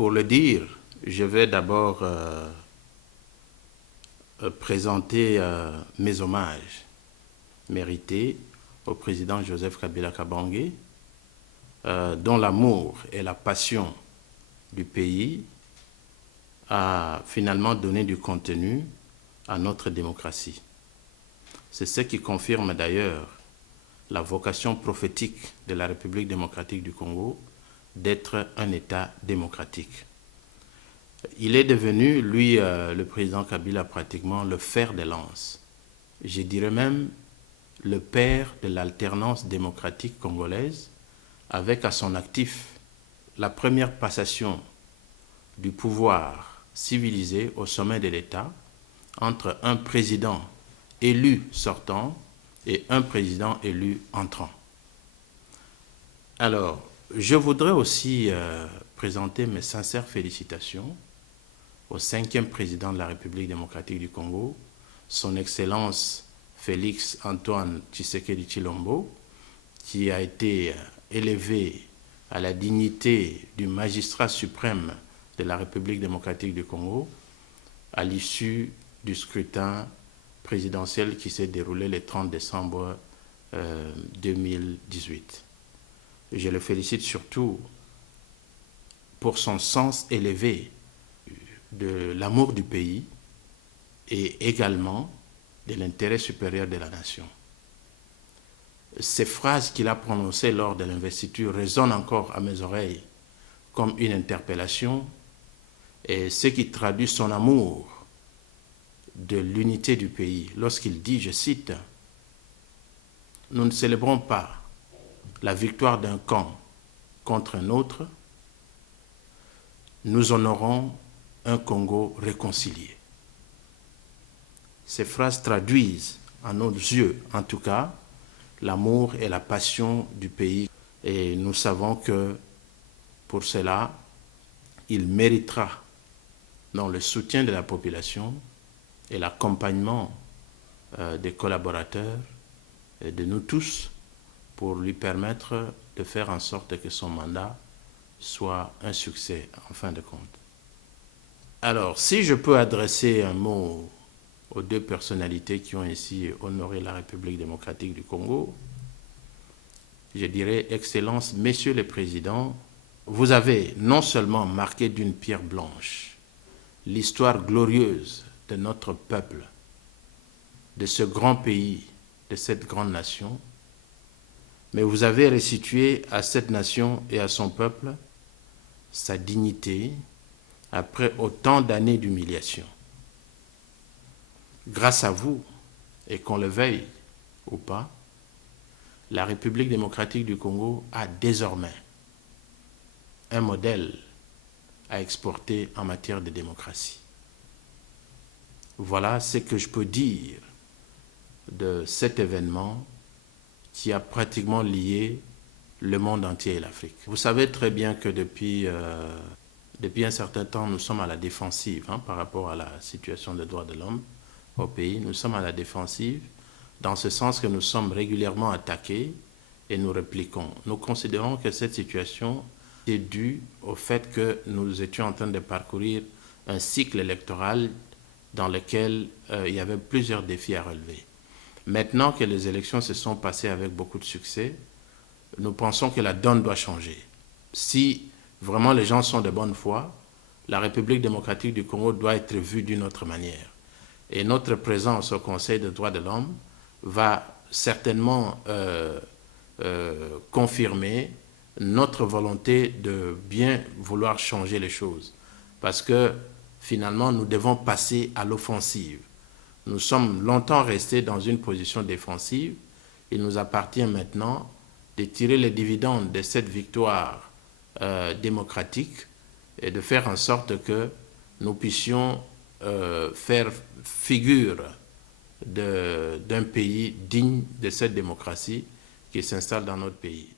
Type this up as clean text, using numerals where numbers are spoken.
Pour le dire, je vais d'abord présenter mes hommages mérités au président Joseph Kabila Kabange, dont l'amour et la passion du pays a finalement donné du contenu à notre démocratie. C'est ce qui confirme d'ailleurs la vocation prophétique de la République démocratique du Congo d'être un État démocratique. Il est devenu, lui, le président Kabila, pratiquement le fer de lance. Je dirais même le père de l'alternance démocratique congolaise, avec à son actif la première passation du pouvoir civilisé au sommet de l'État entre un président élu sortant et un président élu entrant. Alors, je voudrais aussi présenter mes sincères félicitations au 5e président de la République démocratique du Congo, son Excellence Félix Antoine Tshisekedi Tshilombo, qui a été élevé à la dignité du magistrat suprême de la République démocratique du Congo à l'issue du scrutin présidentiel qui s'est déroulé le 30 décembre 2018. Je le félicite surtout pour son sens élevé de l'amour du pays et également de l'intérêt supérieur de la nation. Ces phrases qu'il a prononcées lors de l'investiture résonnent encore à mes oreilles comme une interpellation, et ce qui traduit son amour de l'unité du pays lorsqu'il dit, je cite, « Nous ne célébrons pas la victoire d'un camp contre un autre, nous honorons un Congo réconcilié. » Ces phrases traduisent, à nos yeux en tout cas, l'amour et la passion du pays. Et nous savons que pour cela, il méritera dans le soutien de la population et l'accompagnement des collaborateurs et de nous tous pour lui permettre de faire en sorte que son mandat soit un succès en fin de compte. Alors, si je peux adresser un mot aux deux personnalités qui ont ici honoré la République démocratique du Congo, je dirais, Excellences, Messieurs les Présidents, vous avez non seulement marqué d'une pierre blanche l'histoire glorieuse de notre peuple, de ce grand pays, de cette grande nation, mais vous avez restitué à cette nation et à son peuple sa dignité après autant d'années d'humiliation. Grâce à vous, et qu'on le veuille ou pas, la République démocratique du Congo a désormais un modèle à exporter en matière de démocratie. Voilà ce que je peux dire de cet événement qui a pratiquement lié le monde entier et l'Afrique. Vous savez très bien que depuis un certain temps, nous sommes à la défensive par rapport à la situation des droits de l'homme au pays. Nous sommes à la défensive dans ce sens que nous sommes régulièrement attaqués et nous répliquons. Nous considérons que cette situation est due au fait que nous étions en train de parcourir un cycle électoral dans lequel il y avait plusieurs défis à relever. Maintenant que les élections se sont passées avec beaucoup de succès, nous pensons que la donne doit changer. Si vraiment les gens sont de bonne foi, la République démocratique du Congo doit être vue d'une autre manière. Et notre présence au Conseil des droits de l'homme va certainement confirmer notre volonté de bien vouloir changer les choses. Parce que finalement, nous devons passer à l'offensive. Nous sommes longtemps restés dans une position défensive. Il nous appartient maintenant de tirer les dividendes de cette victoire démocratique et de faire en sorte que nous puissions faire figure d'un pays digne de cette démocratie qui s'installe dans notre pays.